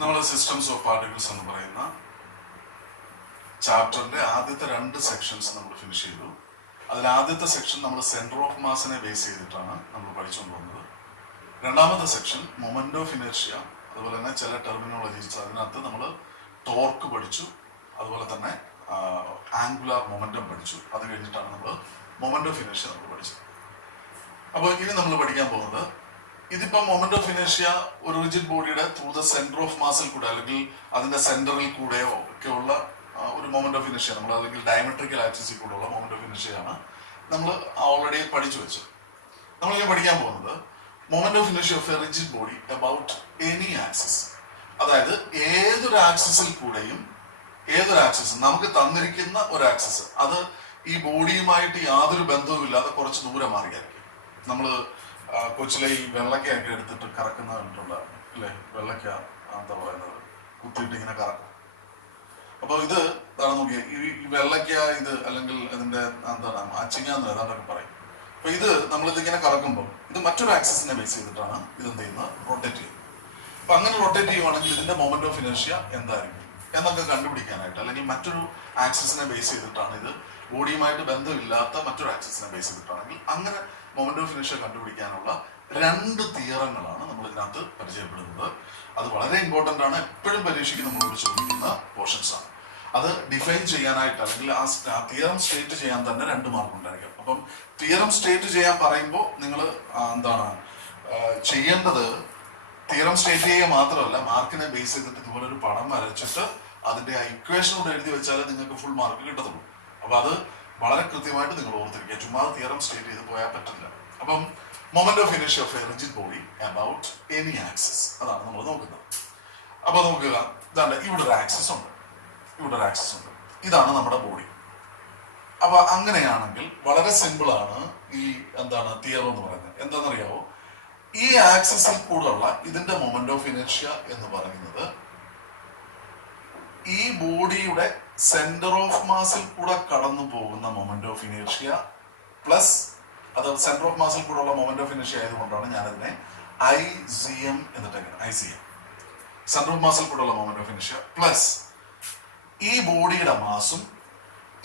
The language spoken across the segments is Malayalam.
നമ്മൾ സിസ്റ്റംസ് ഓഫ് പാർട്ടിക്കിൾസ് എന്ന് പറയുന്ന ചാപ്റ്ററിന്റെ ആദ്യത്തെ 2 സെക്ഷൻസ് നമ്മൾ ഫിനിഷ് ചെയ്തു. അതിൽ ആദ്യത്തെ സെക്ഷൻ നമ്മൾ സെന്റർ ഓഫ് മാസിനെ ബേസ് ചെയ്തിട്ടാണ് നമ്മൾ പഠിച്ചുകൊണ്ട് വന്നത്. രണ്ടാമത്തെ സെക്ഷൻ മൊമെന്റ് ഓഫ് ഇനേർഷ്യ, അതുപോലെ തന്നെ ചില ടെർമിനോളജീസ്, അതിനകത്ത് നമ്മൾ ടോർക്ക് പഠിച്ചു, അതുപോലെ തന്നെ ആംഗുലാർ മൊമെന്റം പഠിച്ചു. അത് കഴിഞ്ഞിട്ടാണ് നമ്മൾ മൊമെന്റ് ഓഫ് ഇനേർഷ്യ നമ്മൾ പഠിച്ചത്. അപ്പോൾ ഇനി നമ്മൾ പഠിക്കാൻ പോകുന്നത്, ഇതിപ്പോ മൊമെന്റ് ഓഫ് ഇനേർഷ്യ ഒരു റിജിഡ് ബോഡിയുടെ ത്രൂ ദ സെന്റർ ഓഫ് മാസിൽ കൂടെ അല്ലെങ്കിൽ അതിന്റെ സെന്ററിൽ കൂടെയോ ഒക്കെയുള്ള ഒരു മൊമെന്റ് ഓഫ് ഇനേർഷ്യ, നമ്മൾ അല്ലെങ്കിൽ ഡയമെട്രിക്കൽ ആക്സിസിൽ കൂടെയുള്ള മൊമെന്റ് ഓഫ് ഇനേർഷ്യയാണ് നമ്മൾ ഓൾറെഡി പഠിച്ചു വെച്ചത്. നമ്മളിങ്ങനെ പഠിക്കാൻ പോകുന്നത് moment of inertia of a rigid body about any axis. അതായത് ഏതൊരു ആക്സിസിൽ കൂടെയും, നമുക്ക് തന്നിരിക്കുന്ന ഒരു ആക്സിസ്, അത് ഈ ബോഡിയുമായിട്ട് യാതൊരു ബന്ധവും ഇല്ലാതെ കുറച്ച് ദൂരെ മാറിയായിരിക്കും. നമ്മൾ കൊച്ചിലെ ഈ വെള്ളക്കയൊക്കെ എടുത്തിട്ട് കറക്കുന്ന കണ്ടിട്ടുണ്ടായിരുന്നു അല്ലേ? വെള്ളക്ക എന്താ പറയുന്നത്, കുത്തിയിട്ട് ഇങ്ങനെ കറക്കും. അപ്പൊ ഇത് നോക്കിയ ഈ വെള്ളക്ക ഇത് അല്ലെങ്കിൽ അതിന്റെ എന്താണ് അച്ചിങ്ങാന്ന് ഏതാണ്ടൊക്കെ പറയും. അപ്പൊ ഇത് നമ്മളിതിങ്ങനെ കറക്കുമ്പോൾ ഇത് മറ്റൊരു ആക്സിസിനെ ബേസ് ചെയ്തിട്ടാണ് ഇത് എന്ത് ചെയ്യുന്നത്, റൊട്ടേറ്റ് ചെയ്യുന്നത്. അപ്പൊ അങ്ങനെ റൊട്ടേറ്റ് ചെയ്യുവാണെങ്കിൽ ഇതിന്റെ മൊമെന്റ് ഓഫ് ഇനേർഷ്യ എന്തായിരിക്കും എന്നൊക്കെ കണ്ടുപിടിക്കാനായിട്ട്, അല്ലെങ്കിൽ മറ്റൊരു ആക്സിസിനെ ബേസ് ചെയ്തിട്ടാണ്, ഇത് ബോഡിയുമായിട്ട് ബന്ധമില്ലാത്ത മറ്റൊരു ആക്സിസിനെ ബേസ് ചെയ്തിട്ടാണെങ്കിൽ അങ്ങനെ മൊമെന്റ് ഓഫ് ഇനേർഷ്യ കണ്ടുപിടിക്കാനുള്ള 2 തിയറങ്ങളാണ് നമ്മൾ ഇതിനകത്ത് പരിചയപ്പെടുന്നത്. അത് വളരെ ഇമ്പോർട്ടന്റ് ആണ്, എപ്പോഴും പരീക്ഷയ്ക്ക് നമ്മളോട് ചോദിക്കുന്ന പോർഷൻസ് ആണ്. അത് ഡിഫൈൻ ചെയ്യാനായിട്ട് അല്ലെങ്കിൽ ആ തിയറം സ്റ്റേറ്റ് ചെയ്യാൻ തന്നെ 2 മാർക്ക് ഉണ്ടായിരിക്കും. അപ്പം തിയറം സ്റ്റേറ്റ് ചെയ്യാൻ പറയുമ്പോൾ നിങ്ങൾ എന്താണ് ചെയ്യേണ്ടത്, തിയറം സ്റ്റേറ്റ് ചെയ്യുക മാത്രമല്ല, മാർക്കിനെ ബേസ് ചെയ്തിട്ട് ഇതുപോലെ ഒരു പടം വരച്ചിട്ട് അതിന്റെ ആ ഇക്വേഷനോട് എഴുതി വെച്ചാലേ നിങ്ങൾക്ക് ഫുൾ മാർക്ക് കിട്ടത്തുള്ളൂ. അപ്പൊ അത് വളരെ കൃത്യമായിട്ട് നിങ്ങൾ ഓർത്തിരിക്കുക. ചുമ്മാ തിയറം സ്റ്റേറ്റ് ചെയ്ത് പോയാൽ പറ്റില്ല. അപ്പം moment of inertia of a rigid body about any axis, അതാണ് നമ്മൾ നോക്കുന്നത്. അപ്പൊ നോക്കുക, ഇതാണ് ഇവിടെ ഒരു ആക്സിസ് ഉണ്ട്, ഇതാണ് നമ്മുടെ ബോഡി. അപ്പൊ അങ്ങനെയാണെങ്കിൽ വളരെ സിമ്പിൾ ആണ് ഈ തിയറം എന്ന് പറയുന്നത്. എന്താണെന്നറിയാവോ, ഈ ആക്സിസിൽ കൂടെയുള്ള ഇതിന്റെ മൊമെന്റ് ഓഫ് ഇനേർഷ്യ എന്ന് പറയുന്നത് ഈ ബോഡിയുടെ സെന്റർ ഓഫ് മാസിൽ കൂടെ കടന്നു പോകുന്ന മൊമെന്റ് ഓഫ് ഇനേർഷ്യ പ്ലസ്, അത് സെന്റർ ഓഫ് മാസിൽ കൂടെ ഉള്ള മൊമെന്റ് ഓഫ് ഇനേർഷ്യ ആയതുകൊണ്ടാണ് ഞാനതിനെ ICM എന്നിട്ടേക്കുന്നത്. ICM, സെന്റർ ഓഫ് മാസിൽ കൂടെ ഉള്ള മൊമെന്റ് ഓഫ് ഇനേർഷ്യ പ്ലസ് ഈ ബോഡിയുടെ മാസും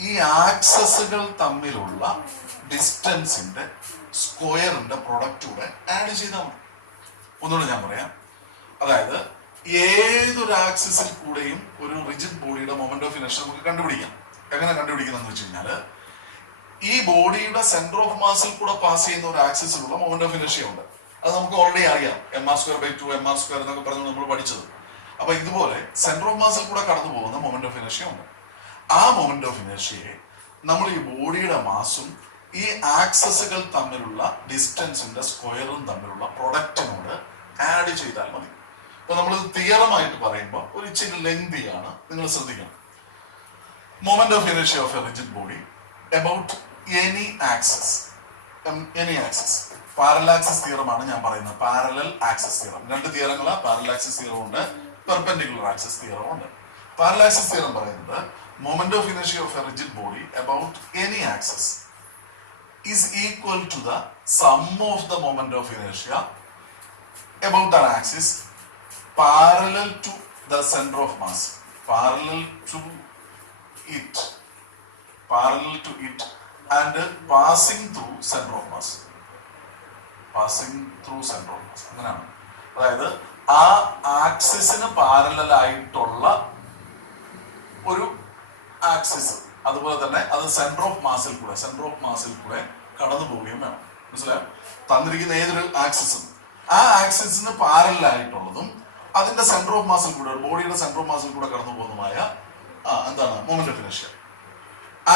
ഈ ആക്സസുകൾ തമ്മിലുള്ള ഡിസ്റ്റൻസിന്റെ സ്ക്വയറിന്റെ പ്രൊഡക്റ്റ് കൂടെ ആഡ് ചെയ്താൽ മതി. ഒന്നുകൂടെ ഞാൻ പറയാം. അതായത് ഏതൊരു ആക്സിസിൽ കൂടെയും ഒരു റിജിഡ് ബോഡിയുടെ മൊമെന്റ് ഓഫ് ഇനേർഷ്യ നമുക്ക് കണ്ടുപിടിക്കാം. എങ്ങനെ കണ്ടുപിടിക്കണം എന്ന് വെച്ച് കഴിഞ്ഞാൽ, ഈ ബോഡിയുടെ സെന്റർ ഓഫ് മാസിൽ കൂടെ പാസ് ചെയ്യുന്ന ഒരു ആക്സിസിലുള്ള മൊമെന്റ് ഓഫ് ഇനേർഷ്യ ഉണ്ട്. അത് നമുക്ക് ഓൾറെഡി അറിയാം, mr²/2 mr² എന്നൊക്കെ പറഞ്ഞു നമ്മൾ പഠിച്ചത്. അപ്പൊ ഇതുപോലെ സെന്റർ ഓഫ് മാസിൽ കൂടെ കടന്നു പോകുന്ന മൊമെന്റ് ഓഫ് ഇനേർഷ്യ ഉണ്ട്. ആ മൊമെന്റ് ഓഫ് ഇനേർഷ്യയെ നമ്മൾ ഈ ബോഡിയുടെ മാസും ഈ ആക്സസുകൾ തമ്മിലുള്ള ഡിസ്റ്റൻസിന്റെ സ്ക്വയറും തമ്മിലുള്ള പ്രൊഡക്റ്റിനോട് ആഡ് ചെയ്താൽ മതി. അപ്പൊ നമ്മൾ തിയറമായിട്ട് പറയുമ്പോൾ ഒരു ഇച്ചിരി ലെങ്തിയാണ്, നിങ്ങൾ ശ്രദ്ധിക്കണം. Moment of inertia of a rigid body about any axis. Parallel axis തിയറമാണ് ഞാൻ പറയുന്നത്. പാരലൽ ആക്സിസ് തിയറം, 2 തിയറങ്ങളാ. പാരലൽ ആക്സിസ് തിയറം ഉണ്ട്, പെർപെൻഡിക്കുലർ ആക്സിസ് തിയറം ഉണ്ട്. പാരലൽ ആക്സിസ് തിയറം പറയുന്നത് moment of inertia of a rigid body about any axis is equal to the sum of the moment of inertia about that axis parallel to the center of mass, parallel to it and passing through center of mass. അങ്ങനെയാണ്. അതായത് ആ ആക്സിസിന് പാരലൽ ആയിട്ടുള്ള ഒരു ആക്സിസ്, അതുപോലെ തന്നെ അത് സെന്റർ ഓഫ് മാസിൽ കൂടെ കടന്നു പോവുകയും വേണം. മനസ്സിലായോ? തന്നിരിക്കുന്ന ഏതൊരു ആക്സിസും ആ ആക്സിസിന് പാരലൽ ആയിട്ടുള്ളതും അതിന്റെ സെന്റർ ഓഫ് മാസിൽ കൂടെ, ബോഡിയുടെ സെന്റർ ഓഫ് മാസിൽ കൂടെ കടന്നു പോകുന്നതുമായ moment of inertia.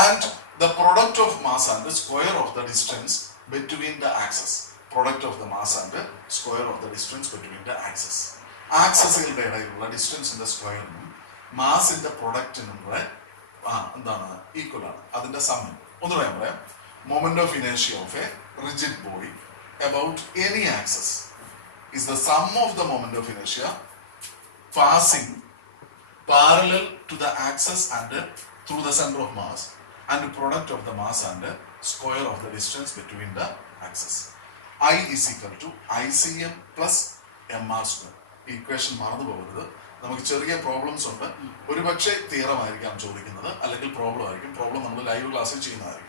And the product of mass and square of the distance between the axes. Product of the mass and square of the distance between the axes. ആക്സസുകളുടെ ഇടയിലുള്ള ഡിസ്റ്റൻസിന്റെ സ്ക്വയറിനും മാസിന്റെ പ്രൊഡക്റ്റിനും കൂടെ ഈക്വൽ ആണ്, അതിന്റെ സമ്മൻ. ഒന്നുകൂടെ ഞാൻ പറയാം. Moment of inertia of a rigid body about any access is the sum of the moment of inertia passing parallel to the axis and through the center of mass and the product of the mass and square of the distance between the axis. I is equal to ICM plus mr². Equation മാറുന്നു പോകരുത്. നമുക്ക് ചെറിയ പ്രോബ്ലംസ് ഉണ്ട്. ഒരുപക്ഷെ തിയറം ആയിരിക്കാം ചോദിക്കുന്നത്, അല്ലെങ്കിൽ പ്രോബ്ലം ആയിരിക്കും. പ്രോബ്ലം നമ്മൾ ലൈവ് ക്ലാസ്സിൽ ചെയ്യുന്നതായിരിക്കും.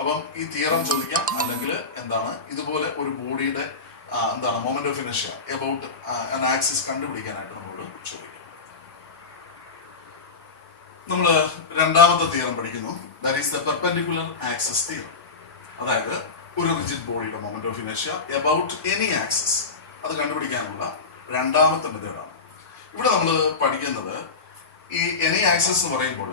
അപ്പം ഈ തിയറം ചോദിക്കാം, അല്ലെങ്കിൽ എന്താണ് ഇതുപോലെ ഒരു ബോഡിയുടെ എന്താണ് moment of inertia about an axis കണ്ടുപിടിക്കാനായിട്ട് നമ്മളോട് ചോദിക്കും. നമ്മൾ രണ്ടാമത്തെ തിയറം പഠിക്കുന്നു. That is the perpendicular axis theorem. അതായത് ഒരു റിജിഡ് ബോഡിയുടെ moment of inertia about any axis അത് കണ്ടുപിടിക്കാനുള്ള രണ്ടാമത്തെ മെത്തേഡാണ്. ഇവിടെ നമ്മൾ പഠിക്കുന്നത് ഈ എനി ആക്സിസ് എന്ന് പറയുമ്പോൾ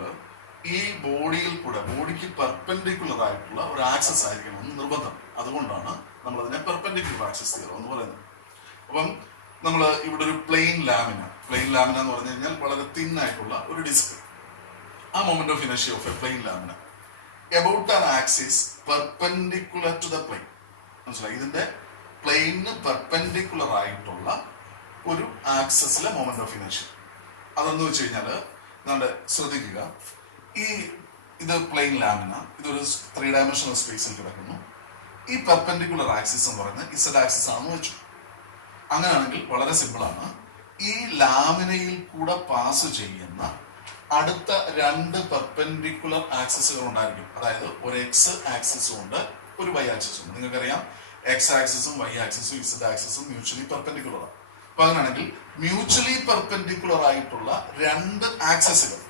ഈ ബോഡിയിൽ കൂടെ ബോഡിക്ക് പെർപെൻഡിക്കുലർ ആയിട്ടുള്ള ഒരു ആക്സിസ് ആയിരിക്കണമെന്ന് നിർബന്ധം. അതുകൊണ്ടാണ് നമ്മൾ അതിനെ പെർപെൻഡിക്കുലർ ആക്സിസ് തിയറം എന്ന് പറയുന്നത്. അപ്പം നമ്മൾ ഇവിടെ ഒരു പ്ലെയിൻ ലാമിന എന്ന് പറഞ്ഞു കഴിഞ്ഞാൽ വളരെ തിൻ ആയിട്ടുള്ള ഒരു ഡിസ്ക്, ആ moment of inertia of a plane lamina about an axis perpendicular to the plane. മനസ്സിലായി? ഇതിന്റെ പ്ലെയിന് പെർപെൻഡിക്കുലർ ആയിട്ടുള്ള ഒരു ആക്സിസിലെ മൊമെന്റ് ഓഫ് ഇനർഷ്യ. അതെന്ന് വെച്ച് കഴിഞ്ഞാൽ നമ്മുടെ ശ്രദ്ധിക്കുക, ഇത് പ്ലെയിൻ ലാമിന, ഇതൊരു 3 ഡയമെൻഷണൽ സ്പേസിൽ കിടക്കുന്നു. ഈ പെർപെൻഡിക്കുലർ ആക്സിസ് എന്ന് പറയുന്നത് ഇസഡ് ആക്സിസ് ആണെന്ന് വെച്ചു. അങ്ങനെയാണെങ്കിൽ വളരെ സിമ്പിൾ ആണ്. ഈ ലാമിനയിൽ കൂടെ പാസ് ചെയ്യുന്ന അടുത്ത 2 പെർപെൻഡിക്കുലർ ആക്സിസുകൾ ഉണ്ടായിരിക്കും. അതായത് ഒരു എക്സ് ആക്സിസും ഉണ്ട്, ഒരു വൈ ആക്സിസും ഉണ്ട്. നിങ്ങൾക്കറിയാം എക്സ് ആക്സിസും വൈ ആക്സിസും ഇസഡ് ആക്സിസും മ്യൂച്വലി പെർപെൻഡിക്കുലർ ആണ്. അപ്പൊ അങ്ങനെയാണെങ്കിൽ മ്യൂച്വലി പെർപെൻഡിക്കുലർ ആയിട്ടുള്ള 2 ആക്സിസുകൾ,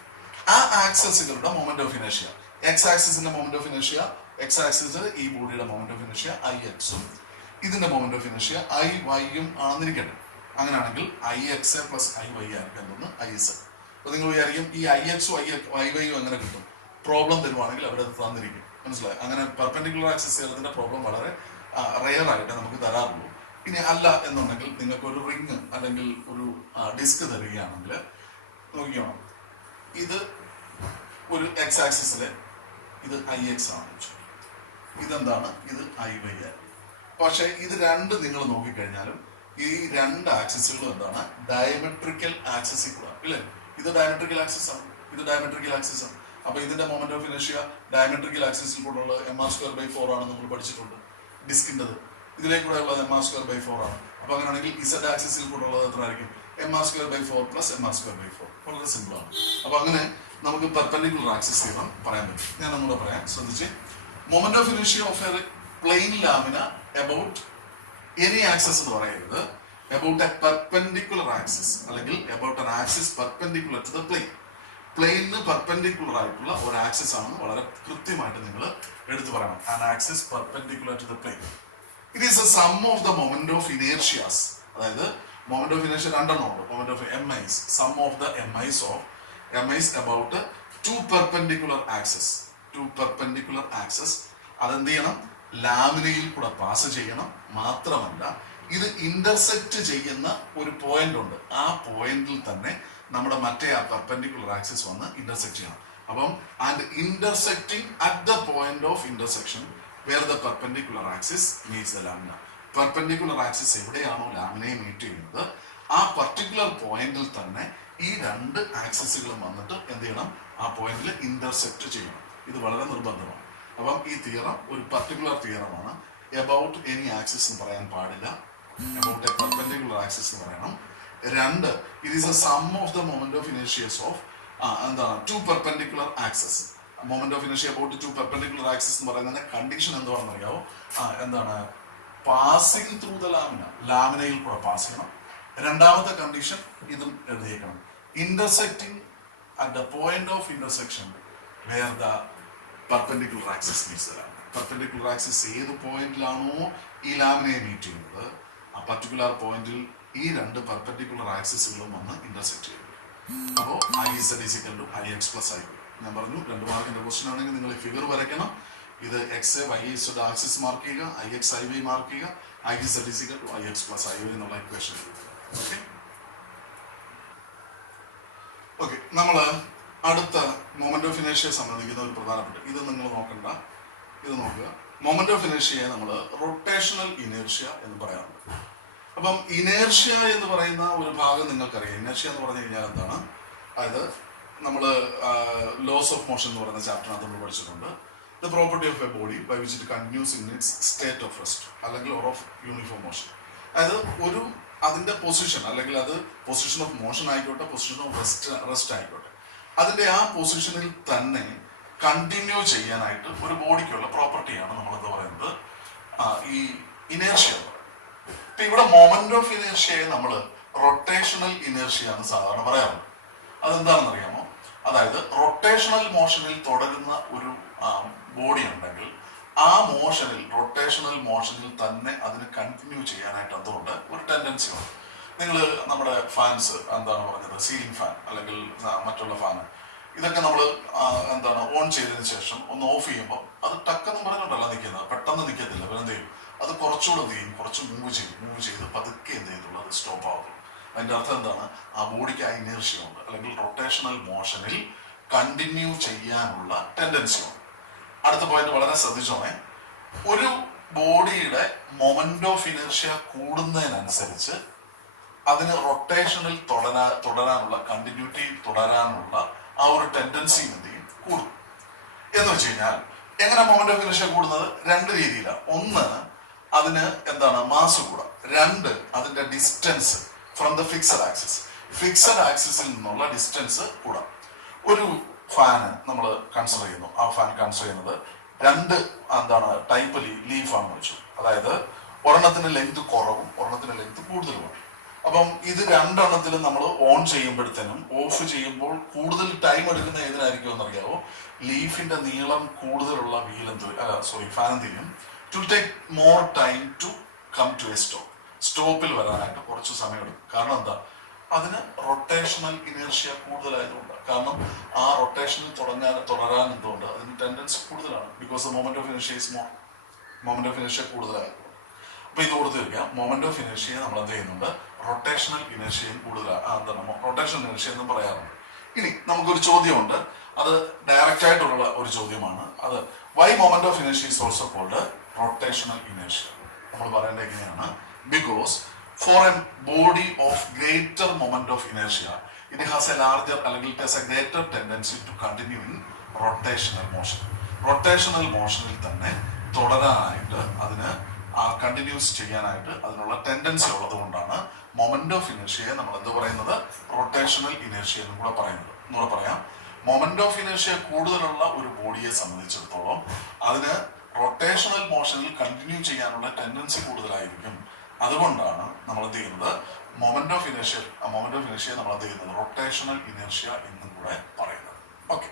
ആ ആക്സിസുകളുടെ മൊമെന്റ് ഓഫ് ഇനർഷ്യ, എക്സ് ആക്സിസിന്റെ moment of inertia, x axis ഈ ബോഡിയുടെ മൊമെന്റ് ഓഫ് ഇനർഷ്യ ഐ എക്സും ഇതിന്റെ മൊമെന്റ് ഓഫ് ഇനർഷ്യ ഐ വൈയും ആണെന്നിരിക്കട്ടെ. അങ്ങനെയാണെങ്കിൽ I x plus I y ആയിരിക്കും ഐ എസ്. അപ്പൊ നിങ്ങൾ വിചാരിക്കും ഈ ഐ എക്സും ഐ വൈയും എങ്ങനെ കിട്ടും? പ്രോബ്ലം തരുവാണെങ്കിൽ അവിടെ തന്നിരിക്കും. മനസ്സിലായി? അങ്ങനെ പെർപെൻഡിക്കുലർ ആക്സിസ് തിയറത്തിന്റെ പ്രോബ്ലം വളരെ റെയർ ആയിട്ട് നമുക്ക് തരാറുള്ളൂ. ഇനി അല്ല എന്നുണ്ടെങ്കിൽ നിങ്ങൾക്ക് ഒരു റിങ് അല്ലെങ്കിൽ ഒരു ഡിസ്ക് തരികയാണെങ്കിൽ നോക്കിക്കണം, ഇത് ഒരു എക്സ് ആക്സിസിലെ ഇത് ഐ എക്സ് ആണ്, ഇതെന്താണ്, ഇത് ഐ വൈ ആണ്. പക്ഷെ ഇത് രണ്ടും നിങ്ങൾ നോക്കിക്കഴിഞ്ഞാലും ഈ 2 ആക്സിസുകളും എന്താണ്, ഡയമെട്രിക്കൽ ആക്സിസിൽ കൂടെ ഇല്ലേ? ഇത് ഡയമെട്രിക്കൽ ആക്സിസ് ആണ്, ഇത് ഡയമെട്രിക്കൽ ആക്സിസ് ആണ്. അപ്പൊ ഇതിന്റെ മൊമെന്റ് ഓഫ് ഇനർഷ്യ ഡയമെട്രിക്കൽ ആക്സിസിൽ കൂടെ ഉള്ളത് mr²/4 ആണ് നമ്മൾ പഠിച്ചിട്ടുണ്ട്. ഡിസ്കിൻ്റെത് ഇതിലേക്കൂടെ ഉള്ളത് mr²/4 ആണ്. അപ്പൊ അങ്ങനെയാണെങ്കിൽ ഇസഡ് ആക്സിസിൽ കൂടെ ഉള്ളത് എത്ര ആയിരിക്കും? mr²/4 plus mr²/4. വളരെ സിമ്പിൾ ആണ്. അപ്പൊ അങ്ങനെ നമുക്ക് പെർപെൻഡിക്കുലർ ആക്സിസ് തിയറം പറയാൻ പറ്റും. ഞാൻ ഒന്നുകൂടെ പറയാം, ശ്രദ്ധിച്ച്. Moment of inertia of a plane lamina about any axis എന്ന് പറയരുത്, എബൌട്ട് എ പെർപെൻഡിക്കുലർ ആക്സിസ് അല്ലെങ്കിൽ about an axis perpendicular to the plane. പ്ലെയിനിന് പെർപെൻഡിക്കുലർ ആയിട്ടുള്ള ഒരു ആക്സിസ് ആണെന്ന് വളരെ കൃത്യമായിട്ട് നിങ്ങൾ എടുത്തു പറയണം. An axis perpendicular to the plane. It is a sum of the moment of inertias. അതായത് മൊമെന്റ് ഓഫ് ഇനർഷ്യ 2 ഉണ്ട്. Moment of M I's, sum of the M I's about 2 perpendicular axis. 2 perpendicular axis അതെന്ത് ചെയ്യണം? ലാമിനയിൽ കൂടെ പാസ് ചെയ്യണം. മാത്രമല്ല ഇത് ഇന്റർസെക്ട് ചെയ്യുന്ന ഒരു പോയിന്റ് ഉണ്ട്. ആ പോയിന്റിൽ തന്നെ നമ്മുടെ മറ്റേ ആ പെർപെൻഡിക്കുലർ ആക്സിസ് വന്ന് ഇന്റർസെക്ട് ചെയ്യണം. അപ്പം and intersecting at the point of intersection where the perpendicular axis meets the lamina. Perpendicular axis എവിടെയാണോ ലാമിനയെ മീറ്റ് ചെയ്യുന്നത് ആ പർട്ടിക്കുലർ പോയിന്റിൽ തന്നെ ഈ 2 ആക്സിസുകളും വന്നിട്ട് എന്ത് ചെയ്യണം? ആ പോയിന്റിൽ ഇന്റർസെക്ട് ചെയ്യണം. ഇത് വളരെ നിർബന്ധമാണ്. അപ്പം ഈ തിയറം ഒരു പർട്ടിക്കുലർ തിയറമാണ്. എബൌട്ട് എനി ആക്സിസ് എന്ന് പറയാൻ പാടില്ല, എബൌട്ട് എ പെർപെൻഡിക്കുലർ ആക്സിസ് എന്ന് പറയണം. 2, it is a sum of the moment of inertias of എന്താണ് 2 perpendicular axis. Moment of inertia about 2 perpendicular axis എന്ന് പറയുന്നതിന്റെ കണ്ടീഷൻ എന്താണെന്ന് അറിയാവോ? എന്താണ്? പാസിംഗ് ത്രൂ ദ ലാമിന, ലാമിനയിൽ കൂടെ പാസ് ചെയ്യണം. രണ്ടാമത്തെ കണ്ടീഷൻ ഇതും എഴുതിയേക്കണം, intersecting at the point of intersection where the perpendicular axis meets the lamina. Perpendicular axis ഏത് പോയിന്റിലാണോ ഈ ലാമിനയെ മീറ്റ് ചെയ്യുന്നത് ആ പർട്ടിക്കുലർ പോയിന്റിൽ ഈ 2 പെർപെൻഡിക്കുലർ ആക്സിസുകളും വന്ന് ഇന്റർസെക്ട് ചെയ്യും. അപ്പോൾ IZ = IX + IY. ഞാൻ പറഞ്ഞു 2 മാർക്കിന്റെ ക്വസ്റ്റ്യൻ ആണെങ്കിൽ നിങ്ങൾ ഫിഗർ വരയ്ക്കണം. ഇത് x y z axis mark ചെയ്യുക, IX IY മാർക്ക് ചെയ്യുക, IZ = IX + IY എന്നുള്ള ഇക്വേഷൻ. ഓക്കെ, നമ്മൾ അടുത്ത മൊമെന്റ് ഓഫ് ഇനർഷ്യ സംബന്ധിക്കുന്ന ഒരു പ്രധാനപ്പെട്ട ഇത് നിങ്ങൾ നോക്കണ്ട, ഇത് നോക്കുക. മൊമെന്റ് ഓഫ് ഇനർഷ്യയെ നമ്മൾ റൊട്ടേഷണൽ ഇനർഷ്യ എന്ന് പറയാറുണ്ട്. അപ്പം ഇനേർഷ്യ എന്ന് പറയുന്ന ഒരു ഭാഗം നിങ്ങൾക്കറിയാം. ഇനേർഷ്യ എന്ന് പറഞ്ഞു കഴിഞ്ഞാൽ എന്താണ്? അതായത് നമ്മൾ ലോസ് ഓഫ് മോഷൻ എന്ന് പറയുന്ന ചാപ്റ്ററിനകത്ത് നമ്മൾ പഠിച്ചിട്ടുണ്ട്. The property of a body by which it continues in its state of rest അല്ലെങ്കിൽ ഓഫ് യൂണിഫോം മോഷൻ. അതായത് ഒരു അതിന്റെ പൊസിഷൻ, അല്ലെങ്കിൽ അത് പൊസിഷൻ ഓഫ് മോഷൻ ആയിക്കോട്ടെ, പൊസിഷൻ ഓഫ് റെസ്റ്റ് ആയിക്കോട്ടെ, അതിന്റെ ആ പൊസിഷനിൽ തന്നെ കണ്ടിന്യൂ ചെയ്യാനായിട്ട് ഒരു ബോഡിക്കുള്ള പ്രോപ്പർട്ടിയാണ് നമ്മൾ എന്താ പറയുന്നത്, ഈ ഇനേർഷ്യ. ഇപ്പൊ ഇവിടെ മൊമെന്റ് ഓഫ് ഇനേർഷ്യയെ നമ്മൾ റൊട്ടേഷണൽ ഇനേർഷ്യ ആണ് സാധാരണ പറയാറുള്ളത്. അതെന്താണെന്ന് അറിയാമോ? അതായത് റൊട്ടേഷണൽ മോഷനിൽ തുടരുന്ന ഒരു ബോഡി ഉണ്ടെങ്കിൽ ആ മോഷനിൽ, റൊട്ടേഷണൽ മോഷനിൽ തന്നെ അതിന് കണ്ടിന്യൂ ചെയ്യാനായിട്ട് എന്തുകൊണ്ട് ഒരു ടെൻഡൻസി ഉണ്ട്. നിങ്ങൾ നമ്മുടെ ഫാൻസ് എന്താണ് പറഞ്ഞത്, സീലിംഗ് ഫാൻ അല്ലെങ്കിൽ മറ്റുള്ള ഫാൻ, ഇതൊക്കെ നമ്മൾ എന്താണ് ഓൺ ചെയ്തതിന് ശേഷം ഒന്ന് ഓഫ് ചെയ്യുമ്പോൾ അത് ടക്കെന്ന് പറഞ്ഞിട്ടല്ല നിൽക്കുന്നത്, പെട്ടെന്ന് നിൽക്കത്തില്ല. പിന്നെ എന്ത് ചെയ്യും, അത് കുറച്ചുകൂടെ എന്ത് ചെയ്യും, കുറച്ച് മൂവ് ചെയ്ത് പതുക്കെ എന്ത് ചെയ്തുള്ളൂ, അത് സ്റ്റോപ്പ് ആവുള്ളൂ. അതിന്റെ അർത്ഥം എന്താണ്, ആ ബോഡിക്ക് ആ ഇനേർഷ്യ ഉണ്ട്, അല്ലെങ്കിൽ റൊട്ടേഷണൽ മോഷനിൽ കണ്ടിന്യൂ ചെയ്യാനുള്ള ടെൻഡൻസി ഉണ്ട്. അടുത്ത പോയിന്റ് വളരെ ശ്രദ്ധിച്ചോണേ. ഒരു ബോഡിയുടെ മൊമെന്റ് ഓഫ് ഇനേർഷ്യ കൂടുന്നതിനനുസരിച്ച് അതിന് റൊട്ടേഷനിൽ തുടരാനുള്ള, കണ്ടിന്യൂറ്റി തുടരാനുള്ള ആ ഒരു ടെൻഡൻസി എന്ത് ചെയ്യും, കൂടും. എന്ന് വെച്ച് കഴിഞ്ഞാൽ എങ്ങനെ മൊമെന്റ് ഓഫ് ഇനേർഷ്യ കൂടുന്നത്? രണ്ട് രീതിയിലാണ്. ഒന്ന്, അതിന് എന്താണ് മാസ് കൂടാം. രണ്ട്, അതിന്റെ distance from the fixed axis, fixed ആക്സിസിൽ നിന്നുള്ള ഡിസ്റ്റൻസ് കൂടാം. ഒരു ഫാന് നമ്മൾ കൺസിഡർ ചെയ്യുന്നു. ആ ഫാൻ കൺസിഡർ ചെയ്യുന്നത് രണ്ട് എന്താണ് ടൈപ്പ് ലീഫാണെന്ന് വെച്ചു. അതായത് ഒരെണ്ണത്തിന് ലെങ്ത് കുറവും ഒരെണ്ണത്തിന് ലെങ്ത് കൂടുതലുമാണ്. അപ്പം ഇത് രണ്ടെണ്ണത്തിലും നമ്മൾ ഓൺ ചെയ്യുമ്പോഴത്തേനും ഓഫ് ചെയ്യുമ്പോൾ കൂടുതൽ ടൈം എടുക്കുന്ന ഏതിനായിരിക്കും എന്നറിയാവോ? ലീഫിന്റെ നീളം കൂടുതലുള്ള ഫാൻ എന്ത് ചെയ്യും, it will take more time to come to a stop. സ്റ്റോപ്പിൽ വരാനായിട്ട് കുറച്ച് സമയം എടുക്കും. കാരണം എന്താ, അതിന് റൊട്ടേഷണൽ ഇനേർഷ്യ കൂടുതലായതുകൊണ്ട്. കാരണം ആ റൊട്ടേഷനിൽ തുടരാൻ എന്തുകൊണ്ട് അതിന് ടെൻഡൻസി കൂടുതലാണ്. Because moment of inertia is more, moment of inertia കൂടുതലായതുകൊണ്ട്. അപ്പൊ ഇത് കൊടുത്തു വയ്ക്കാം, മൊമെന്റ് ഓഫ് ഇനേർഷ്യയെ നമ്മൾ എന്ത് ചെയ്യുന്നുണ്ട്, റൊട്ടേഷണൽ ഇനേർഷ്യയും എന്താണ് റൊട്ടേഷണൽ ഇനേർഷ്യ എന്നും പറയാറുണ്ട്. ഇനി നമുക്കൊരു ചോദ്യമുണ്ട്, അത് ഡയറക്റ്റ് ആയിട്ടുള്ള ഒരു ചോദ്യമാണ്. അത് why moment of inertia is also called rotational inertia. നമ്മൾ പറയേണ്ടത് എങ്ങനെയാണ്, because for a body of greater moment of inertia it has a larger, അല്ലെങ്കിൽ it has a greater tendency to continue in rotational motion. Rotational മോഷനിൽ തന്നെ തുടരാനായിട്ട്, അതിന് കണ്ടിന്യൂസ് ചെയ്യാനായിട്ട് അതിനുള്ള ടെൻഡൻസി ഉള്ളത് കൊണ്ടാണ് മൊമെന്റ് ഓഫ് ഇനേർഷ്യയെ നമ്മൾ എന്ത് പറയുന്നത്, റൊട്ടേഷണൽ ഇനേർഷ്യ എന്നും കൂടെ പറയുന്നത്. എന്നൂടെ പറയാം, മൊമെന്റ് ഓഫ് ഇനേർഷ്യ കൂടുതലുള്ള ഒരു ബോഡിയെ സംബന്ധിച്ചിടത്തോളം അതിന് റൊട്ടേഷണൽ മോഷനിൽ കണ്ടിന്യൂ ചെയ്യാനുള്ള ടെൻഡൻസി കൂടുതലായിരിക്കും. അതുകൊണ്ടാണ് നമ്മൾ എന്ത് ചെയ്യുന്നത്, മൊമെന്റ് ഓഫ് ഇനേർഷ്യ നമ്മൾ എന്ത് ചെയ്യുന്നത്, റൊട്ടേഷണൽ ഇനേർഷ്യ എന്നും കൂടെ പറയുന്നത്. ഓക്കെ,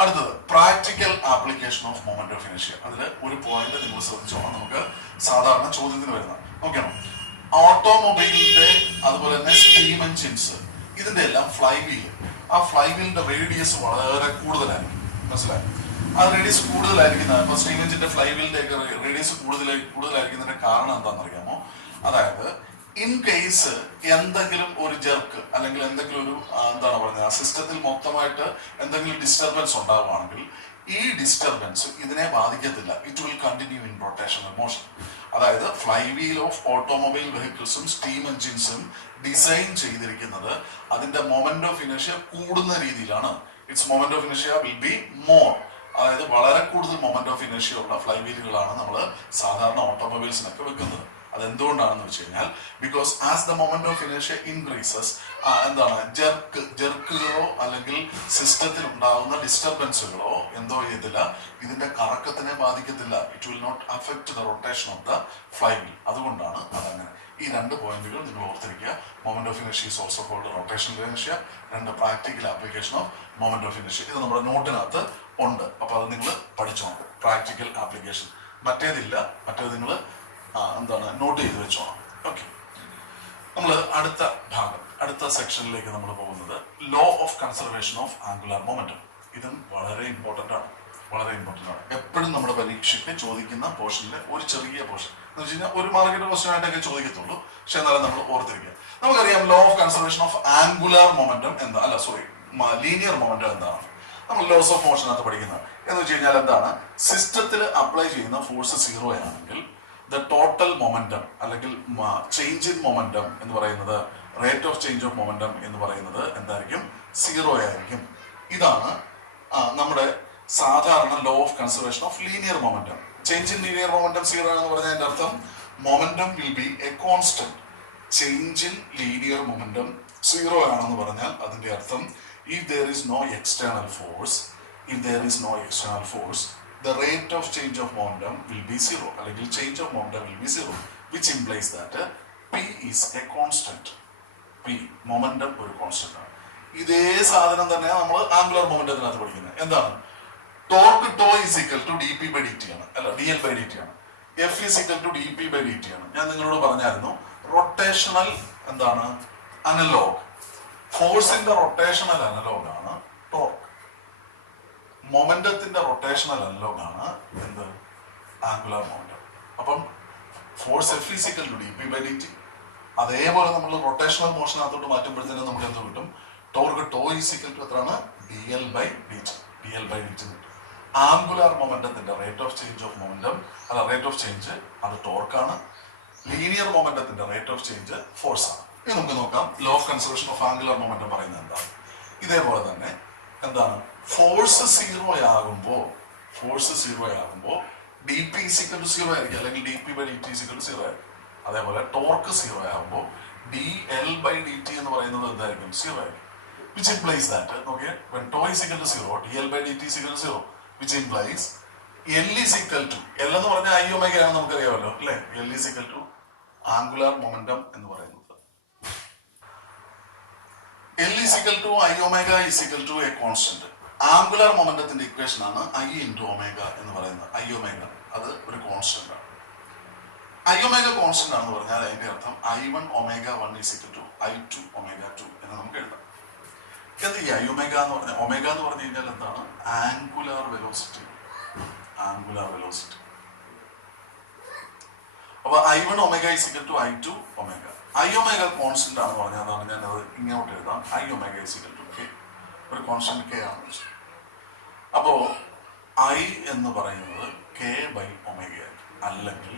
അടുത്തത് practical application of moment of inertia. അതിൽ ഒരു പോയിന്റ് നിങ്ങൾ ശ്രദ്ധിച്ചോളാം, നമുക്ക് സാധാരണ ചോദ്യത്തിന് വരുന്ന നോക്കണം. ഓട്ടോമൊബൈലിന്റെ അതുപോലെ തന്നെ സ്റ്റീം എൻജിൻസ്, ഇതിന്റെ എല്ലാം ഫ്ലൈ വീല്, ആ ഫ്ലൈ വീലിന്റെ റേഡിയസ് വളരെ കൂടുതലായിരിക്കും. മനസ്സിലായി? ആ റേഡിയസ് കൂടുതലായിരിക്കുന്നത്, ഇപ്പൊ സ്റ്റീം എൻജിന്റെ ഫ്ലൈ വീലിന്റെ ഒക്കെ റേഡിയസ് കൂടുതലായിരിക്കുന്നതിന്റെ കാരണം എന്താണെന്ന് അറിയാമോ? അതായത് ഇൻ കേസ് എന്തെങ്കിലും ഒരു ജെർക്ക് അല്ലെങ്കിൽ എന്തെങ്കിലും ഒരു എന്താണ് പറയുന്നത്, ആ സിസ്റ്റത്തിൽ മൊത്തമായിട്ട് എന്തെങ്കിലും ഡിസ്റ്റർബൻസ് ഉണ്ടാവുകയാണെങ്കിൽ ഈ ഡിസ്റ്റർബൻസ് ഇതിനെ ബാധിക്കത്തില്ല. It will continue in rotational motion. അതായത് ഫ്ലൈ വീൽ ഓഫ് ഓട്ടോമൊബൈൽ വെഹിക്കിൾസും സ്റ്റീം എൻജിൻസും ഡിസൈൻ ചെയ്തിരിക്കുന്നത് അതിന്റെ മൊമെന്റ് ഓഫ് ഇനേർഷ്യ കൂടുന്ന രീതിയിലാണ്. Its moment of inertia will be more. അതായത് വളരെ കൂടുതൽ മൊമെന്റ് ഓഫ് ഇനേർഷ്യ ഉള്ള ഫ്ലൈ വീലുകളാണ് നമ്മൾ സാധാരണ ഓട്ടോമൊബൈൽസിനൊക്കെ വെക്കുന്നത്. അതെന്തുകൊണ്ടാണെന്ന് വെച്ച് കഴിഞ്ഞാൽ because as the moment of inertia increases, എന്താണ് ജെർക്കുകളോ അല്ലെങ്കിൽ സിസ്റ്റത്തിൽ ഉണ്ടാകുന്ന ഡിസ്റ്റർബൻസുകളോ എന്തോ ചെയ്യത്തില്ല, ഇതിന്റെ കറക്കത്തിനെ ബാധിക്കത്തില്ല. It will not affect the rotation of the flywheel. അതുകൊണ്ടാണ് അതങ്ങനെ. ഈ രണ്ട് പോയിന്റുകൾ നിങ്ങൾ ഓർത്തിരിക്കുക. Moment of inertia is also called rotational inertia. രണ്ട് practical application of moment of inertia. ഇത് നമ്മുടെ നോട്ടിനകത്ത് ഉണ്ട്. അപ്പൊ അത് നിങ്ങൾ പഠിച്ചോണം, പ്രാക്ടിക്കൽ ആപ്ലിക്കേഷൻ. മറ്റേത് നിങ്ങൾ എന്താണ് നോട്ട് ചെയ്ത് വെച്ചോണം. ഓക്കെ, നമ്മൾ അടുത്ത സെക്ഷനിലേക്ക് നമ്മൾ പോകുന്നത് law of conservation of angular momentum. ഇതും വളരെ ഇമ്പോർട്ടന്റ് ആണ്. എപ്പോഴും നമ്മുടെ പരീക്ഷയ്ക്ക് ചോദിക്കുന്ന പോർഷനിലെ ഒരു ചെറിയ പോർഷൻ എന്ന് വെച്ച് കഴിഞ്ഞാൽ ഒരു മാർക്കിന്റെ ക്വസ്റ്റ്യൻ ആയിട്ടൊക്കെ ചോദിക്കത്തുള്ളൂ. പക്ഷെ എന്നാലും നമ്മൾ ഓർത്തിരിക്കുക. നമുക്കറിയാം law of conservation of angular momentum linear momentum എന്താണ് നമ്മൾ ലോസ് ഓഫ് മോഷനകത്ത് പഠിക്കുന്നത് എന്ന് വെച്ച് കഴിഞ്ഞാൽ എന്താണ്, സിസ്റ്റത്തിൽ അപ്ലൈ ചെയ്യുന്ന ഫോഴ്സ് 0 ആണെങ്കിൽ ദ ടോട്ടൽ മൊമെന്റം അല്ലെങ്കിൽ ചേഞ്ച് ഇൻ മൊമെന്റം എന്ന് പറയുന്നത്, rate of change of momentum എന്ന് പറയുന്നത് എന്തായിരിക്കും, 0 ആയിരിക്കും. ഇതാണ് നമ്മുടെ സാധാരണ law of conservation of linear momentum. Change in linear momentum 0 ആണെന്ന് പറഞ്ഞതിന്റെ അർത്ഥം momentum will be A constant. Change in linear momentum 0 ആണെന്ന് പറഞ്ഞാൽ അതിന്റെ അർത്ഥം if there is no external force, the rate of change of momentum will be 0, അല്ലെങ്കിൽ change of momentum will be 0, which implies that p is a constant. p momentum ഒരു കോൺസ്റ്റന്റ് ആണ്. ഇതേ സാധനം തന്നെ നമ്മൾ ആംഗുലർ മൊമെന്റത്തിനകത്ത് പഠിക്കുന്നത്. എന്താണ്? Torque tau is equal to dp by dt ആണ്, അല്ല dl ബൈ dt ആണ്. f is equal to dp by dt ആണ്. ഞാൻ നിങ്ങളോട് പറഞ്ഞായിരുന്നു റൊട്ടേഷണൽ എന്താണ്? അനലോഗ്. ഫോഴ്സിന്റെ റൊട്ടേഷണൽ അനലോഗ് ആണ് ടോർക്ക്. മൊമെന്റത്തിന്റെ റൊട്ടേഷണൽ അനലോഗ് ആണ് എന്ത്? Angular momentum. അപ്പം force F is equal to dp by dt. അതേപോലെ നമ്മൾ റൊട്ടേഷണൽ മോഷനകത്തോട്ട് മാറ്റുമ്പോഴത്തേനും നമുക്ക് എന്ത് കിട്ടും? Torque tau is equal to എത്രയാണ്? dl by dt. കിട്ടും. ആംഗുലർ മൊമെന്റത്തിന്റെ rate of change of momentum, അല്ല റേറ്റ് ഓഫ് ചേഞ്ച് അത് ടോർക്കാണ്. ലീനിയർ മൊമെന്റത്തിന്റെ റേറ്റ് ഓഫ് ചേഞ്ച് ഫോഴ്സ് ആണ്. ഇനി നമുക്ക് നോക്കാം law of conservation of angular momentum പറയുന്നത് എന്താണ്. ഇതേപോലെ തന്നെ എന്താണ്? ഫോഴ്സ് 0 ആകുമ്പോൾ dp is equal to 0 ആയിരിക്കും, അല്ലെങ്കിൽ dp by dt is equal to 0 ആയിരിക്കും. അതേപോലെ ടോർക്ക് 0 ആകുമ്പോൾ dl by dt എന്ന് പറയുന്നത് എന്തായിരിക്കും? 0 ആയിരിക്കും. Which implies that, okay, when tau is equal to 0, dl by dt is equal to 0, which implies L is equal to, L എന്ന് പറഞ്ഞാൽ I omega ആണെന്ന് നമുക്കറിയാമല്ലോ അല്ലേ? L is equal to angular momentum എന്ന് പറയുന്നത്. L is equal to I omega is equal to a constant. Angular മൊമെന്റത്തിന്റെ ഇക്വേഷൻ ആണ് I into omega എന്ന് പറയുന്നത്. I omega അത് ഒരു കോൺസ്റ്റന്റ് ആണ്. I omega കോൺസ്റ്റന്റ് ആണെന്ന് പറഞ്ഞാൽ അതിന്റെ അർത്ഥം I1 omega 1 is equal to I2 omega 2 എന്ന് നമുക്ക് എഴുതാം. എന്ത് ഈ ഒമേഗ എന്ന് പറഞ്ഞാൽ? ഒമേഗ എന്ന് പറഞ്ഞു കഴിഞ്ഞാൽ എന്താണ്? Angular velocity. അപ്പൊ I1 omega is equal to I2 omega. I omega constant ആണെന്ന് പറഞ്ഞാൽ അതാണ് ഞാൻ അത് ഇങ്ങോട്ട് എഴുതാം. I omega is equal to k, ഒരു കോൺസ്റ്റന്റ് k ആണ്. അപ്പോ I എന്ന് പറയുന്നത് k ബൈ ഒമേഗ അല്ലെങ്കിൽ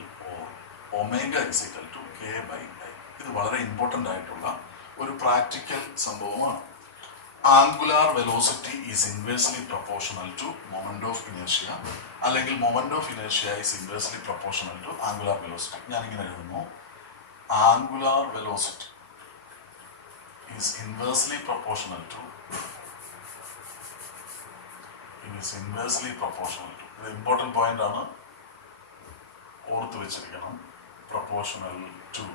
omega is equal to k by I. ഇത് വളരെ ഇമ്പോർട്ടന്റ് ആയിട്ടുള്ള ഒരു പ്രാക്ടിക്കൽ സംഭവമാണ്. Angular velocity is inversely proportional to moment of inertia, അല്ലെങ്കിൽ moment of inertia is inversely proportional to angular velocity. ഞാൻ ഇങ്ങനെ എഴുതുന്നു, angular velocity is inversely proportional to ഇത് ഇമ്പോർട്ടന്റ് പോയിന്റ് ആണ്, ഓർത്ത് വെച്ചിരിക്കണം. proportional to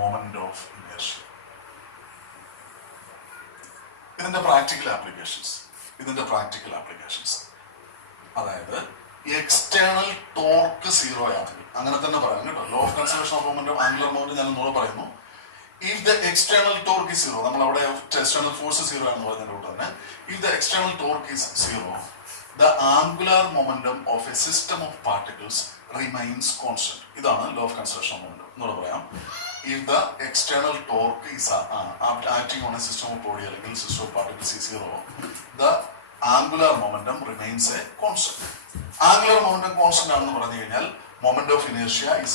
moment of inertia. ഇതിന്റെ പ്രാക്ടിക്കൽ ആപ്ലിക്കേഷൻസ് അതായത് എക്സ്റ്റേണൽ ടോർക്ക് 0 ആണെങ്കിൽ അങ്ങനെ തന്നെ പറയാം കേട്ടോ. Law of conservation of momentum angular moment ഞാൻ ഒന്നുകൂടെ പറയുന്നു. If the external torque is 0, നമ്മൾ അവിടെ എക്സ്റ്റേണൽ ഫോഴ്സ് 0 ആണെന്ന് പറഞ്ഞതിന്റെ കൂടെ തന്നെ if the external torque is 0, the angular momentum of a system of particles remains constant. ഇതാണ് law of conservation of momentum. എന്നോട് പറയാം, if the external torque is acting on a system of body അല്ലെങ്കിൽ system of particles is 0, the angular momentum remains a constant. Angular momentum constant ആണെന്ന് പറഞ്ഞു കഴിഞ്ഞാൽ moment of inertia is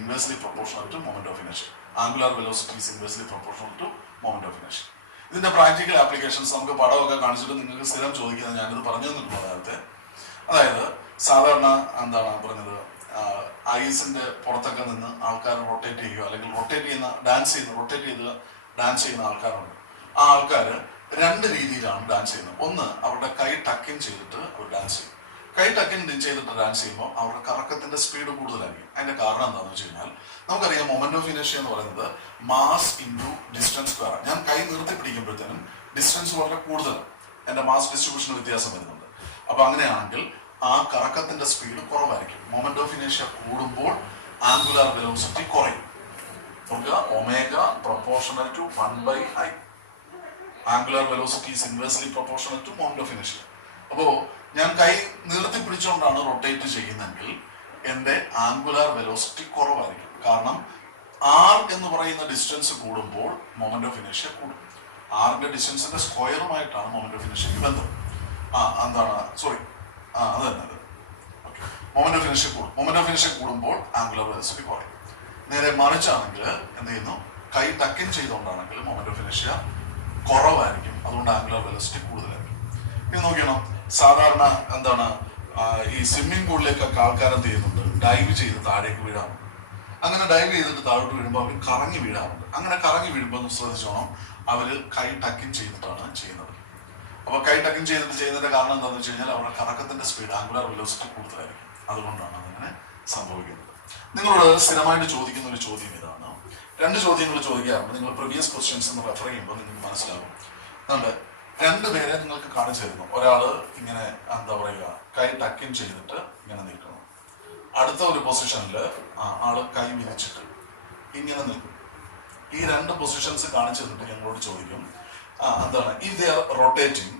inversely proportional to moment of inertia. Angular velocity is inversely proportional to moment of inertia. ഇതിന്റെ പ്രാക്ടിക്കൽ ആപ്ലിക്കേഷൻസ് നമുക്ക് പടമൊക്കെ കാണിച്ചിട്ട് നിങ്ങൾക്ക് സ്ഥിരം ചോദിക്കുന്നത് ഞാനിത് പറഞ്ഞു തന്നിട്ടുള്ള നേരത്തെ. അതായത് സാധാരണ എന്താണ് പറഞ്ഞത്, ഐസിന്റെ പുറത്തൊക്കെ നിന്ന് ആൾക്കാർ റൊട്ടേറ്റ് ചെയ്യുക അല്ലെങ്കിൽ റൊട്ടേറ്റ് ചെയ്യുന്ന ഡാൻസ് ചെയ്യുന്ന ആൾക്കാരുണ്ട്. ആ ആൾക്കാർ രണ്ട് രീതിയിലാണ് ഡാൻസ് ചെയ്യുന്നത്. ഒന്ന്, അവരുടെ കൈ ടക്കിൻ ചെയ്തിട്ട് അവർ ഡാൻസ് ചെയ്യും. കൈ ടക്കിൻ ചെയ്തിട്ട് ഡാൻസ് ചെയ്യുമ്പോൾ അവരുടെ കറക്കത്തിന്റെ സ്പീഡ് കൂടുതലായിരിക്കും. അതിന്റെ കാരണം എന്താണെന്ന് വെച്ച് കഴിഞ്ഞാൽ നമുക്കറിയാം മൊമെന്റ് ഓഫ് ഇനർഷ്യ എന്ന് പറയുന്നത് മാസ് ഇൻറ്റു ഡിസ്റ്റൻസ് സ്ക്വയർ. ഞാൻ കൈ നിർത്തി പിടിക്കുമ്പോഴത്തേനും ഡിസ്റ്റൻസ് വളരെ കൂടുതലാണ്, എന്റെ മാസ് ഡിസ്ട്രിബ്യൂഷൻ വ്യത്യാസം വരുന്നുണ്ട്. അപ്പൊ അങ്ങനെയാണെങ്കിൽ ആ കറക്കത്തിന്റെ സ്പീഡ് കുറവായിരിക്കും. മൊമെന്റ് ഓഫ് ഇനർഷ്യ കൂടുമ്പോൾ ആംഗുലാർ വെലോസിറ്റി കുറയും. നമുക്ക് omega proportional to 1/i. Angular velocity is inversely proportional to moment of inertia. അപ്പോ ഞാൻ കൈ നിർത്തി പിടിച്ചുകൊണ്ടാണ് റൊട്ടേറ്റ് ചെയ്യുന്നതെങ്കിൽ എന്റെ ആംഗുലാർ വെലോസിറ്റി കുറവായിരിക്കും. കാരണം ആർ എന്ന് പറയുന്ന ഡിസ്റ്റൻസ് കൂടുമ്പോൾ മൊമെന്റ് ഓഫ് ഇനർഷ്യ കൂടും. ആറിന്റെ ഡിസ്റ്റൻസിന്റെ സ്ക്വയറുമായിട്ടാണ് മൊമെന്റ് ഓഫ് ഇനർഷ്യക്ക് ബന്ധം. അത് തന്നെ മൊമെന്റ് ഓഫ് ഇനർഷ്യ കൂടും. മൊമെന്റ് ഓഫ് ഇനർഷ്യ കൂടുമ്പോൾ ആംഗുലാർ വെലോസിറ്റി കുറയും. നേരെ മറിച്ചാണെങ്കിൽ എന്ത് ചെയ്യുന്നു, കൈ ടക്കിൻ ചെയ്തുകൊണ്ടാണെങ്കിൽ മൊമെന്റ് ഓഫ് ഇനർഷ്യ കുറവായിരിക്കും, അതുകൊണ്ട് ആംഗുലാർ വെലോസിറ്റി കൂടുതലായിരിക്കും. ഇത് നോക്കണം, സാധാരണ എന്താണ് ഈ സ്വിമ്മിംഗ് പൂളിലേക്കൊക്കെ ആൾക്കാർ എന്ത് ചെയ്യുന്നുണ്ട്, ഡൈവ് ചെയ്ത് താഴേക്ക് വീഴാറുണ്ട്. അങ്ങനെ ഡൈവ് ചെയ്തിട്ട് താഴോട്ട് വീഴുമ്പോൾ അവർ കറങ്ങി വീഴാറുണ്ട്. അങ്ങനെ കറങ്ങി വീഴുമ്പോൾ ശ്രദ്ധിച്ചോണം, അവര് കൈ ടക്കിൻ ചെയ്തിട്ടാണ് ചെയ്യുന്നത്. അപ്പൊ കൈ ടക്കിൻ ചെയ്തിട്ട് ചെയ്യുന്നതിന്റെ കാരണം എന്താണെന്ന് വെച്ച് കഴിഞ്ഞാൽ അവരുടെ കറക്കത്തിന്റെ സ്പീഡ്, ആംഗുലാർ വെലോസിറ്റി കൂടുതലായിരിക്കും. അതുകൊണ്ടാണ് അതിങ്ങനെ സംഭവിക്കുന്നത്. നിങ്ങളോട് സ്ഥിരമായിട്ട് ചോദിക്കുന്ന ഒരു ചോദ്യം ഇതാണ്. 2 ചോദ്യങ്ങൾ ചോദിക്കാറുണ്ട്. നിങ്ങൾ പ്രീവിയസ് ക്വസ്റ്റ്യൻസ് എന്ന് റെഫർ ചെയ്യുമ്പോൾ നിങ്ങൾക്ക് മനസ്സിലാവും. അതുകൊണ്ട് 2 പേരെ നിങ്ങൾക്ക് കാണിച്ചു തരുന്നു. ഒരാള് ഇങ്ങനെ എന്താ പറയുക, കൈ ടക്കിൻ ചെയ്തിട്ട് ഇങ്ങനെ നിൽക്കണം. അടുത്ത ഒരു പൊസിഷനിൽ ആള് കൈ വിരിച്ചിട്ട് ഇങ്ങനെ നിൽക്കും. ഈ 2 പൊസിഷൻസ് കാണിച്ചു തന്നിട്ട് ഞങ്ങളോട് ചോദിക്കും എന്താണ്, ഇഫ് ദേ ആർ റൊട്ടേറ്റിംഗ്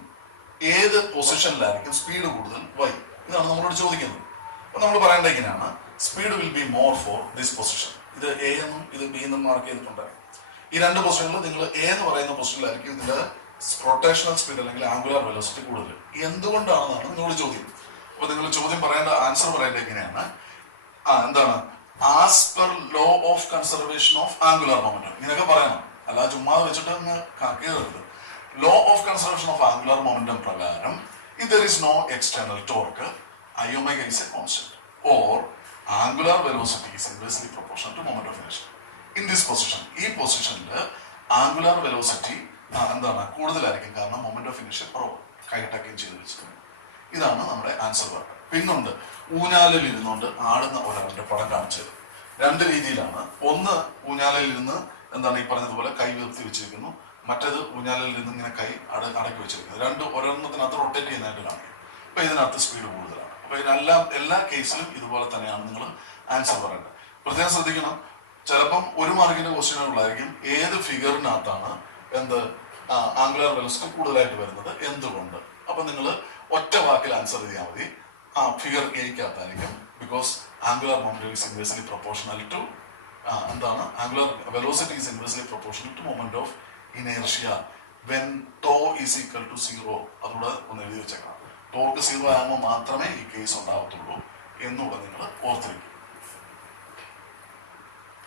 ഏത് പൊസിഷനിലായിരിക്കും സ്പീഡ് കൂടുതൽ, വൈ? ഇതാണ് നമ്മളോട് ചോദിക്കുന്നത്. അപ്പൊ നമ്മൾ പറയേണ്ടത് ഇങ്ങനെയാണ്, speed will be more for this position. ഇത് എ എന്നും ഇത് ബി എന്നും മാർക്ക് ചെയ്തിട്ടുണ്ടായി. ഈ 2 പൊസിഷനിൽ നിങ്ങൾ എ എന്ന് പറയുന്ന പൊസിഷനിലായിരിക്കും ഇതിന്റെ റൊട്ടേഷണൽ സ്പീഡ് അല്ലെങ്കിൽ ആംഗുലാർ വെലോസിറ്റി കൂടുതൽ. എന്തുകൊണ്ടാണെന്നാണ് നിങ്ങളോട് ചോദ്യം. അപ്പൊ നിങ്ങൾ ചോദ്യം പറയേണ്ട, ആൻസർ പറയേണ്ടത് എങ്ങനെയാണ്, എന്താണ്, as per law of conservation of angular momentum. ഇങ്ങനെയൊക്കെ പറയണം, അല്ലാതെ ചുമ്മാ വെച്ചിട്ട് അങ്ങ് കറക്കരുത്. Law of conservation of angular momentum പ്രകാരം if there is no external torque, I omega is a constant, or angular velocity is inversely proportional to moment of inertia. In this position, ഈ പൊസിഷനിൽ ആംഗുലാർ വെലോസിറ്റി എന്താണ് കൂടുതലായിരിക്കും, കാരണം മൊമെന്റ് ഓഫ് ഇനർഷ്യ കുറവ്, കൈ ടക്കിൻ ചെയ്ത് വെച്ചിട്ടുണ്ട്. ഇതാണ് നമ്മുടെ ആൻസർ പറയുന്നത്. പിന്നുണ്ട്, ഊഞ്ഞാലിൽ ഇരുന്നുകൊണ്ട് ആടുന്ന ഒരാളുടെ പടം കാണിച്ചത്. 2 രീതിയിലാണ്. ഒന്ന്, ഊഞ്ഞാലിൽ ഇരുന്ന് എന്താണ് ഈ പറഞ്ഞതുപോലെ കൈ വീർത്തി വെച്ചിരിക്കുന്നു. മറ്റേത് ഊഞ്ഞാലിൽ ഇരുന്ന് ഇങ്ങനെ കൈ അടക്കി വെച്ചിരിക്കുന്നു. ഒരെണ്ണത്തിനകത്ത് റൊട്ടേറ്റ് ചെയ്യുന്നതായിട്ട് കാണിക്കും. അപ്പൊ ഇതിനകത്ത് സ്പീഡ് കൂടുതലാണ്. അപ്പൊ ഇതിനെല്ലാം എല്ലാ കേസിലും ഇതുപോലെ തന്നെയാണ് നിങ്ങൾ ആൻസർ പറയേണ്ടത്. പ്രത്യേകം ശ്രദ്ധിക്കണം, ചിലപ്പം 1 മാർക്കിന്റെ ക്വസ്റ്റ്യനുകളായിരിക്കും ഏത് ഫിഗറിനകത്താണ് ആംഗുലാർ വെലോസിറ്റി കൂടുതലായിട്ട് വരുന്നത്, എന്തുകൊണ്ട്. അപ്പൊ നിങ്ങൾ ഒറ്റ വാക്കിൽ ആൻസർ ചെയ്താൽ മതി. ഫിഗർ എയ്ക്കകത്തായിരിക്കും, because angular momentum is inversely proportional to എന്താണ്, angular velocity is inversely proportional to moment of inertia when tau is equal to 0. അതുകൂടെ ഒന്ന് എഴുതി വെച്ചേക്കണം. ടോർക്ക് 0 ആകുമ്പോൾ മാത്രമേ ഈ കേസ് ഉണ്ടാവത്തുള്ളൂ എന്നുകൂടെ നിങ്ങൾ ഓർത്തിരിക്കും.